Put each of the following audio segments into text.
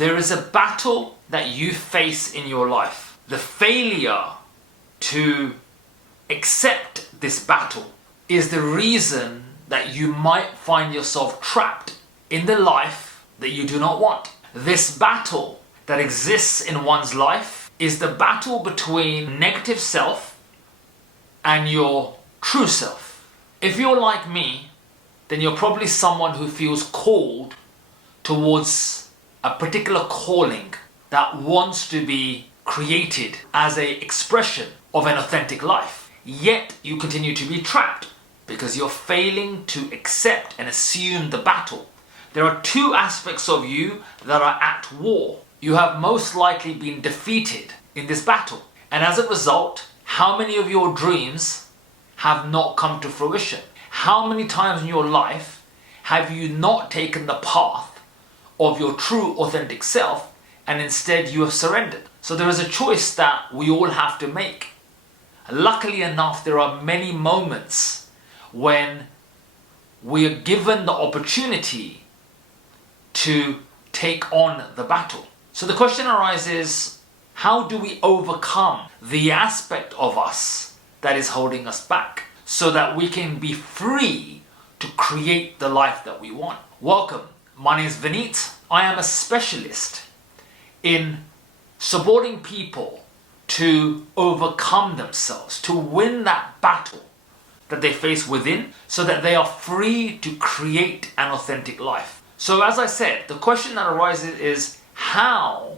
There is a battle that you face in your life. The failure to accept this battle is the reason that you might find yourself trapped in the life that you do not want. This battle that exists in one's life is the battle between negative self and your true self. If you're like me, then you're probably someone who feels called towards a particular calling that wants to be created as an expression of an authentic life. Yet you continue to be trapped because you're failing to accept and assume the battle. There are two aspects of you that are at war. You have most likely been defeated in this battle. And as a result, how many of your dreams have not come to fruition? How many times in your life have you not taken the path of your true authentic self and instead you have surrendered? So there is a choice that we all have to make. Luckily enough, there are many moments when we are given the opportunity to take on the battle. So the question arises, how do we overcome the aspect of us that is holding us back so that we can be free to create the life that we want? Welcome, my name is Vineet. I am a specialist in supporting people to overcome themselves, to win that battle that they face within so that they are free to create an authentic life. So as I said, the question that arises is, how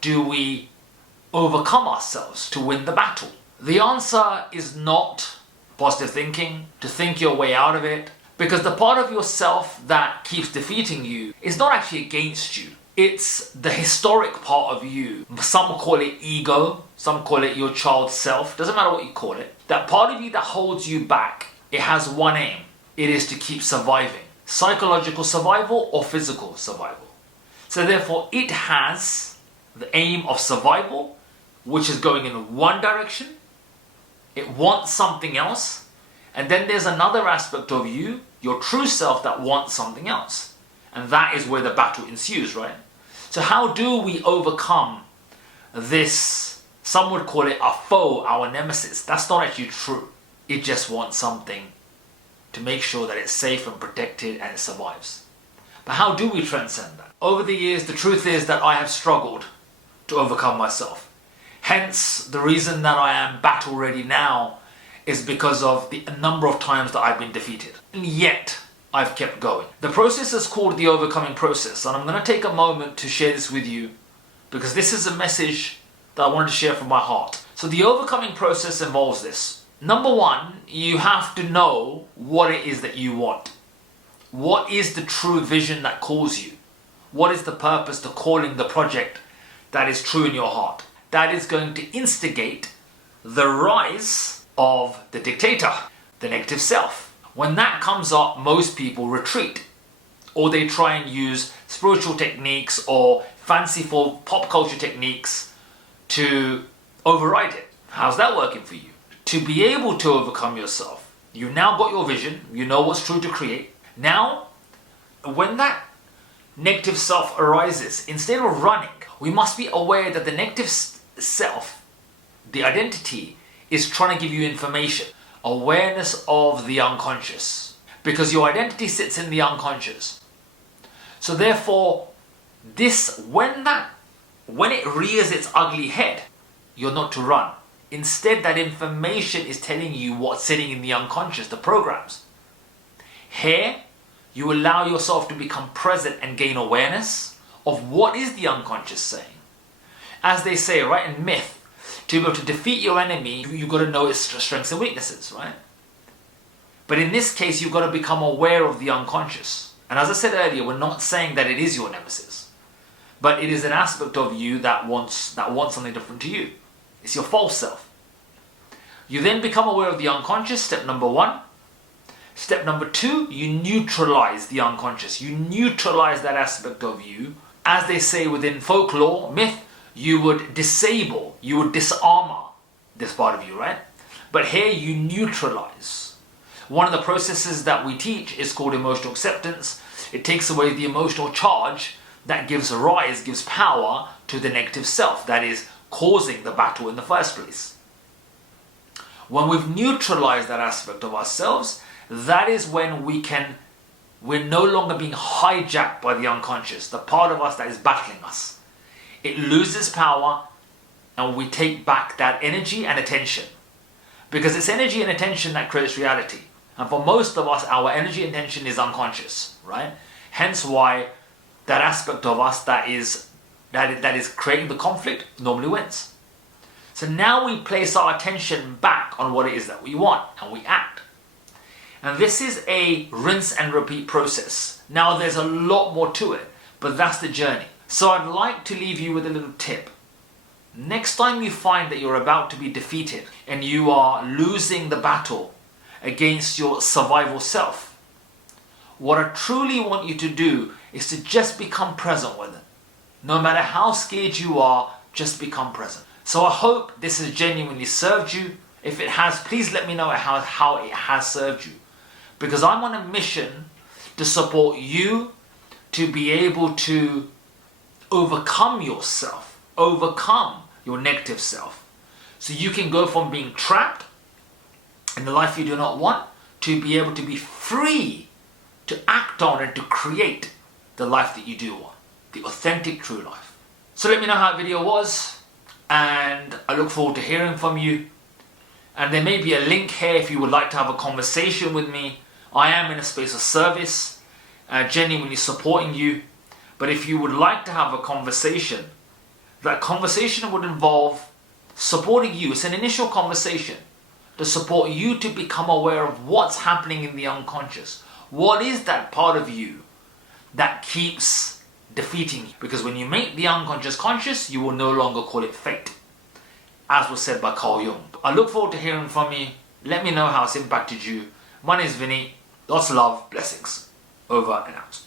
do we overcome ourselves to win the battle? The answer is not positive thinking, to think your way out of it, because the part of yourself that keeps defeating you is not actually against you. It's the historic part of you. Some call it ego, some call it your child self, doesn't matter what you call it. That part of you that holds you back, it has one aim. It is to keep surviving. Psychological survival or physical survival. So therefore it has the aim of survival, which is going in one direction. It wants something else. And then there's another aspect of you, your true self, that wants something else. And that is where the battle ensues, right? So how do we overcome this? Some would call it our foe, our nemesis. That's not actually true. It just wants something to make sure that it's safe and protected and it survives. But how do we transcend that? Over the years, the truth is that I have struggled to overcome myself. Hence, the reason that I am battle ready now is because of the number of times that I've been defeated. And yet, I've kept going. The process is called the overcoming process, and I'm going to take a moment to share this with you because this is a message that I wanted to share from my heart. So the overcoming process involves this. Number one, you have to know what it is that you want. What is the true vision that calls you? What is the purpose, the calling, the project that is true in your heart? That is going to instigate the rise of the dictator, the negative self. When that comes up, most people retreat, or they try and use spiritual techniques or fanciful pop culture techniques to override it. How's that working for you? To be able to overcome yourself, you've now got your vision, you know what's true to create. Now, when that negative self arises, instead of running, we must be aware that the negative self, the identity, is trying to give you information. Awareness of the unconscious. Because your identity sits in the unconscious. So therefore, when it rears its ugly head, you're not to run. Instead, that information is telling you what's sitting in the unconscious, the programs. Here, you allow yourself to become present and gain awareness of what is the unconscious saying. As they say, right, in myth, to be able to defeat your enemy, you've got to know its strengths and weaknesses, right? But in this case, you've got to become aware of the unconscious. And as I said earlier, we're not saying that it is your nemesis, but it is an aspect of you that wants something different to you. It's your false self. You then become aware of the unconscious, step number one. Step number two, you neutralize the unconscious. You neutralize that aspect of you. As they say within folklore, myth, you would disable, you would disarmor this part of you, right? But here you neutralize. One of the processes that we teach is called emotional acceptance. It takes away the emotional charge that gives rise, gives power to the negative self that is causing the battle in the first place. When we've neutralized that aspect of ourselves, that is when we're no longer being hijacked by the unconscious, the part of us that is battling us. It loses power and we take back that energy and attention. Because it's energy and attention that creates reality. And for most of us, our energy and attention is unconscious, right? Hence why that aspect of us that is creating the conflict normally wins. So now we place our attention back on what it is that we want and we act. And this is a rinse and repeat process. Now there's a lot more to it, but that's the journey. So I'd like to leave you with a little tip. Next time you find that you're about to be defeated and you are losing the battle against your survival self, what I truly want you to do is to just become present with it. No matter how scared you are, just become present. So I hope this has genuinely served you. If it has, please let me know how it has served you. Because I'm on a mission to support you to be able to overcome yourself, overcome your negative self. So you can go from being trapped in the life you do not want to be able to be free to act on and to create the life that you do want, the authentic, true life. So let me know how that video was, and I look forward to hearing from you. And there may be a link here if you would like to have a conversation with me. I am in a space of service, genuinely supporting you. But if you would like to have a conversation, that conversation would involve supporting you. It's an initial conversation to support you to become aware of what's happening in the unconscious. What is that part of you that keeps defeating you? Because when you make the unconscious conscious, you will no longer call it fate, as was said by Carl Jung. I look forward to hearing from you. Let me know how it's impacted you. My name is Vinny. Lots of love, blessings. Over and out.